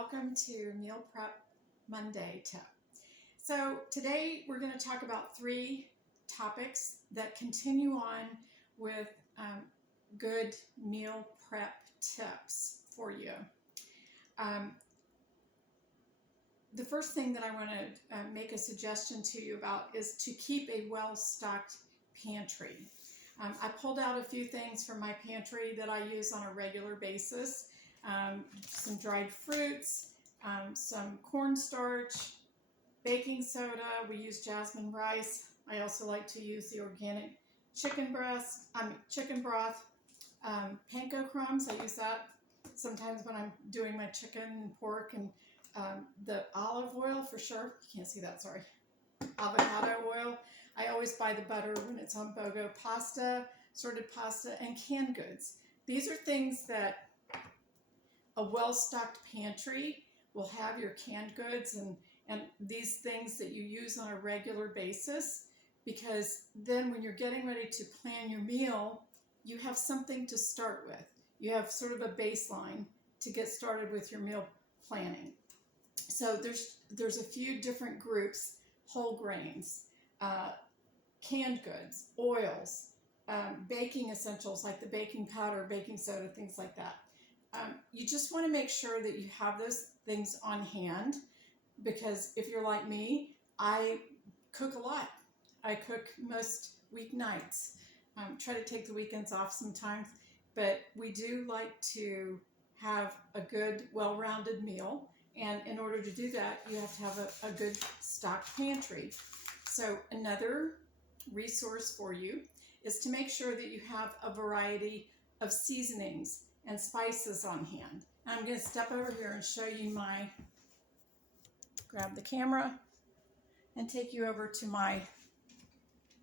welcome to Meal Prep Monday tip. So today we're going to talk about 3 topics that continue on with good meal prep tips for you. The first thing that I want to make a suggestion to you about is to keep a well-stocked pantry. I pulled out a few things from my pantry that I use on a regular basis. Some dried fruits, some cornstarch, baking soda. We use jasmine rice. I also like to use the organic chicken broth, panko crumbs. I use that sometimes when I'm doing my chicken and pork, and the olive oil for sure. You can't see that, sorry. Avocado oil. I always buy the butter when it's on BOGO. Pasta, sorted pasta, and canned goods. These are things that a well-stocked pantry will have your canned goods and these things that you use on a regular basis, because then when you're getting ready to plan your meal, you have something to start with. You have sort of a baseline to get started with your meal planning. So there's a few different groups: whole grains, canned goods, oils, baking essentials like the baking powder, baking soda, things like that. You just want to make sure that you have those things on hand, because if you're like me, I cook a lot. I cook most weeknights. Try to take the weekends off sometimes, but we do like to have a good, well-rounded meal. And in order to do that, you have to have a good stocked pantry. So another resource for you is to make sure that you have a variety of seasonings and spices on hand. I'm going to step over here and show you grab the camera and take you over to my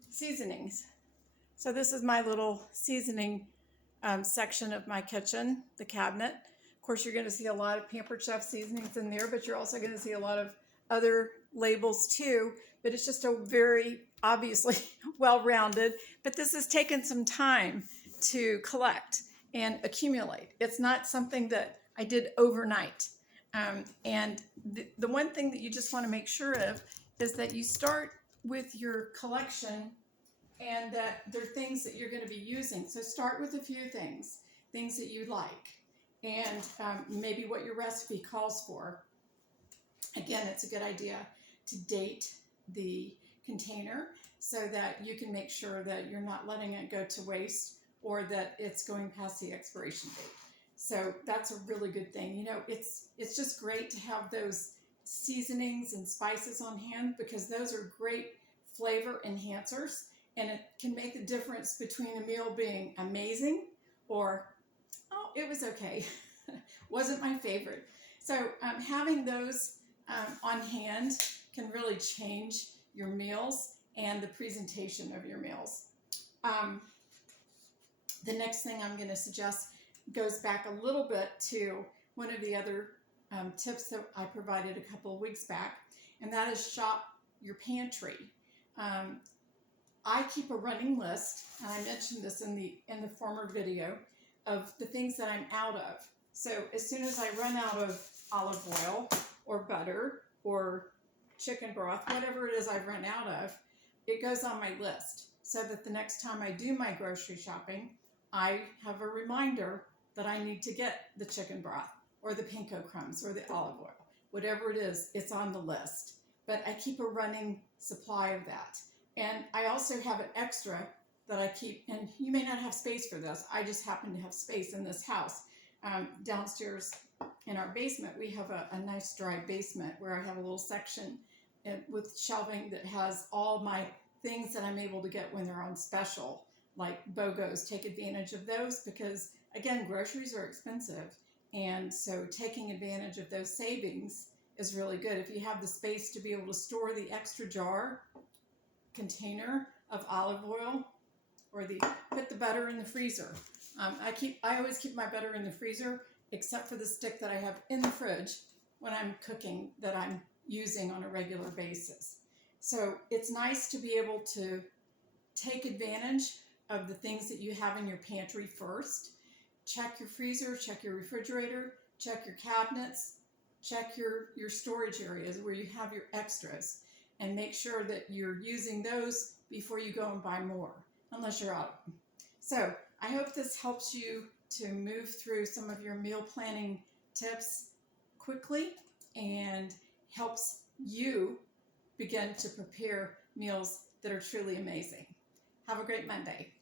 seasonings. So this is my little seasoning section of my kitchen, the cabinet. Of course, you're going to see a lot of Pampered Chef seasonings in there, but you're also going to see a lot of other labels too. But it's just a very obviously well-rounded, but this has taken some time to collect and accumulate. It's not something that I did overnight. And the one thing that you just want to make sure of is that you start with your collection and that they're things that you're going to be using. So start with a few things that you like, and maybe what your recipe calls for. Again, it's a good idea to date the container so that you can make sure that you're not letting it go to waste or that it's going past the expiration date. So that's a really good thing. You know, it's just great to have those seasonings and spices on hand, because those are great flavor enhancers, and it can make the difference between a meal being amazing or, oh, it was okay, wasn't my favorite. So having those on hand can really change your meals and the presentation of your meals. The next thing I'm going to suggest goes back a little bit to one of the other tips that I provided a couple of weeks back, and that is shop your pantry. I keep a running list, and I mentioned this in the former video, of the things that I'm out of. So as soon as I run out of olive oil or butter or chicken broth, whatever it is I've run out of, it goes on my list, so that the next time I do my grocery shopping, I have a reminder that I need to get the chicken broth or the panko crumbs or the olive oil. Whatever it is, it's on the list. But I keep a running supply of that. And I also have an extra that I keep, and you may not have space for this. I just happen to have space in this house. Downstairs in our basement, we have a nice dry basement where I have a little section with shelving that has all my things that I'm able to get when they're on special, like BOGOs. Take advantage of those, because again, groceries are expensive, and so taking advantage of those savings is really good. If you have the space to be able to store the extra jar container of olive oil, or put the butter in the freezer. I always keep my butter in the freezer, except for the stick that I have in the fridge when I'm cooking that I'm using on a regular basis. So it's nice to be able to take advantage of the things that you have in your pantry first. Check your freezer, check your refrigerator, check your cabinets, check your storage areas where you have your extras and make sure that you're using those before you go and buy more, unless you're out of them. So I hope this helps you to move through some of your meal planning tips quickly and helps you begin to prepare meals that are truly amazing. Have a great Monday.